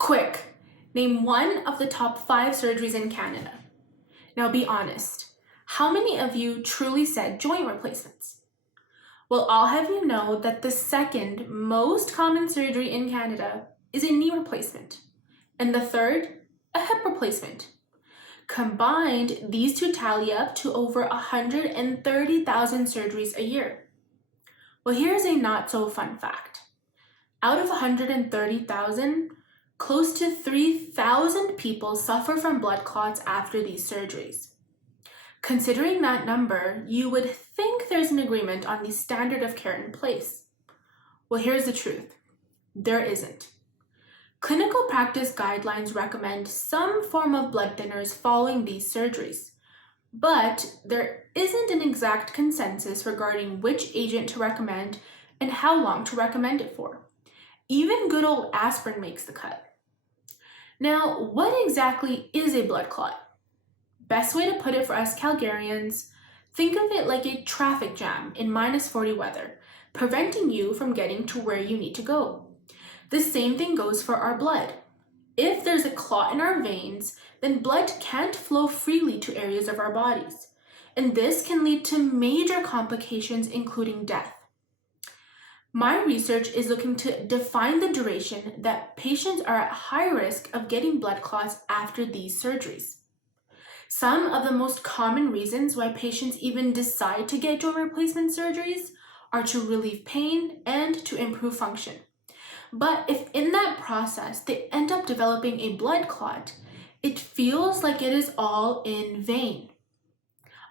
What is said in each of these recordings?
Quick, name one of the top 5 surgeries in Canada. Now be honest, how many of you truly said joint replacements? Well, I'll have you know that the second most common surgery in Canada is a knee replacement, and the third, a hip replacement. Combined, these two tally up to over 130,000 surgeries a year. Well, here's a not so fun fact. Out of 130,000, close to 3,000 people suffer from blood clots after these surgeries. Considering that number, you would think there's an agreement on the standard of care in place. Well, here's the truth. There isn't. Clinical practice guidelines recommend some form of blood thinners following these surgeries, but there isn't an exact consensus regarding which agent to recommend and how long to recommend it for. Even good old aspirin makes the cut. Now, what exactly is a blood clot? Best way to put it for us Calgarians, think of it like a traffic jam in -40 weather, preventing you from getting to where you need to go. The same thing goes for our blood. If there's a clot in our veins, then blood can't flow freely to areas of our bodies, and this can lead to major complications, including death. My research is looking to define the duration that patients are at high risk of getting blood clots after these surgeries. Some of the most common reasons why patients even decide to get joint replacement surgeries are to relieve pain and to improve function. But if in that process they end up developing a blood clot, it feels like it is all in vain.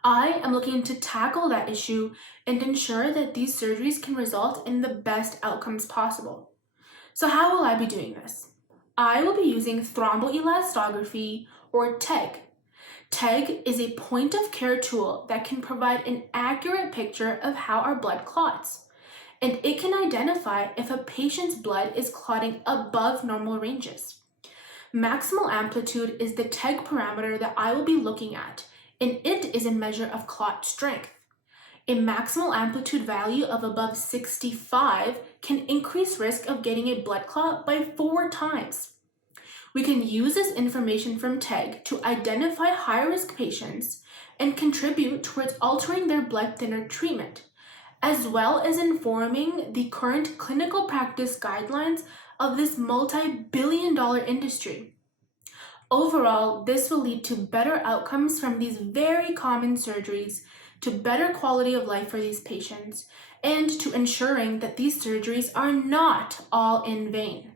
I am looking to tackle that issue and ensure that these surgeries can result in the best outcomes possible. So how will I be doing this? I will be using thromboelastography, or TEG. TEG is a point-of-care tool that can provide an accurate picture of how our blood clots, and it can identify if a patient's blood is clotting above normal ranges. Maximal amplitude is the TEG parameter that I will be looking at, and it is a measure of clot strength. A maximal amplitude value of above 65 can increase risk of getting a blood clot by 4 times. We can use this information from TEG to identify high-risk patients and contribute towards altering their blood thinner treatment, as well as informing the current clinical practice guidelines of this multi-billion-dollar industry. Overall, this will lead to better outcomes from these very common surgeries, to better quality of life for these patients, and to ensuring that these surgeries are not all in vain.